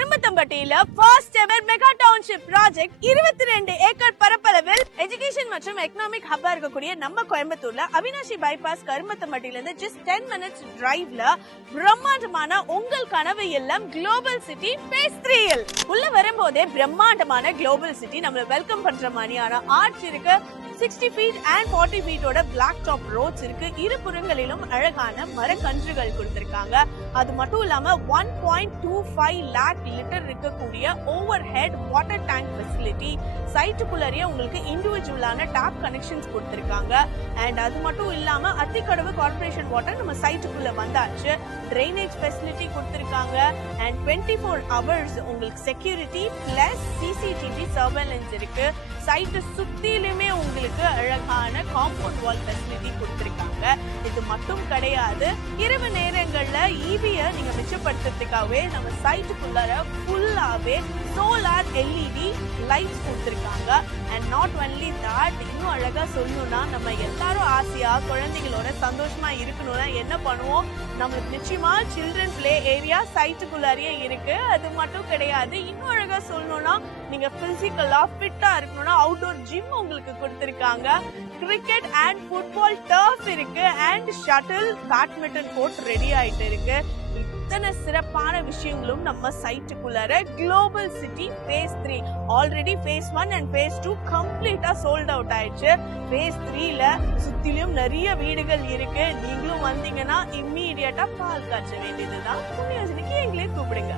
கருமத்தம்பட்டியில first ever mega township project 22 acre பரப்பளவில் education மற்றும் economic ஹப்பா இருக்கக்கூடிய நம்ம கோயம்புத்தூர்ல அவினாஷி பைபாஸ் கருமத்தம்பட்டியில இருந்து ஜஸ்ட் 10 மினிட்ஸ் டிரைவ்ல பிரம்மாண்டமான உங்கள் கனவு இல்லம் குளோபல் சிட்டி ஃபேஸ் 3 உள்ள வரும்போதே பிரம்மாண்டமான குளோபல் சிட்டி நம்மள வெல்கம் பண்ற மாதிரியான ஆர்ச் இருக்கு. 60 feet and 40 feet ஓட பிளாக் டாப் ரோட்ஸ் இருக்கு. இருபுறங்களிலும் அழகான மரக்கன்றுகள் கொடுத்திருக்காங்க. அது மட்டும் இல்லாம 1.25 lakh லிட்டர் இருக்கக்கூடிய over head water tank facility. சைட்டுக்குள்ளேயே உங்களுக்கு இண்டிவிஜுவலான டேப் கனெக்ஷன்ஸ் கொடுத்திருக்காங்க. அண்ட் அது மட்டும் இல்லாம அத்திக்கடவு கார்பரேஷன் வாட்டர் நம்ம சைட்டுக்குள்ள வந்தாச்சு. ட்ரைனேஜ் ஃபெசிலிட்டி கொடுத்திருக்காங்க. அண்ட் 24 hours உங்களுக்கு செக்யூரிட்டி பிளஸ் சிசிடிவி சர்வேலன்ஸ் இருக்கு. சைட்டு சுத்திலுமே உங்களுக்கு அழகான காம்பவுண்ட் வால் ஃபெசிலிட்டி கொடுத்திருக்காங்க. இது மட்டும் கிடையாது, இரவு நேரங்கள்ல ஈவியை நீங்க மிச்சப்படுத்துறதுக்காகவே நம்ம சைட்டுக்குள்ளார ஃபுல்லாவே சோலார் எல்இடி லைட்ஸ் கொடுத்திருக்காங்க. அண்ட் நாட் ஒன்லி தட், இன்னும் அழகா சொல்லணும்னா நம்ம எல்லாரும் ஆசையா குழந்தைகளோட சந்தோஷமா இருக்கணும்னா என்ன பண்ணுவோம், நம்மளுக்கு நிச்சயமா சில்ட்ரன் பிளே ஏரியா சைட்டுக்குள்ளாரியே இருக்கு. அது மட்டும் கிடையாது, இன்னும் அழகா சொல்லணும்னா நீங்க பிசிக்கலா ஃபிட்டா இருக்கணும்னா அவுட்டோர் ஜிம் உங்களுக்கு கொடுத்திருக்காங்க. கிரிக்கெட் அண்ட் ஃபுட்பால் டர்ஃப் இருக்கு. And shuttle badminton court ready ஆயிட்டு இருக்கு. இத்தனை சிறப்பான விஷயங்களும் நம்ம சைட்டுக்குள்ளார global city phase 3 already phase 1 and phase 2 கம்ப்ளீட்டா சோல்ட் அவுட் ஆயிடுச்சு. ஃபேஸ் 3ல சுத்திலும் நிறைய வீடுகள் இருக்கு. நீங்களும் வந்தீங்கன்னா இம்மீடியட்டா பால் காய்ச்ச வேண்டியதுதான். எங்களே கூப்பிடுங்க.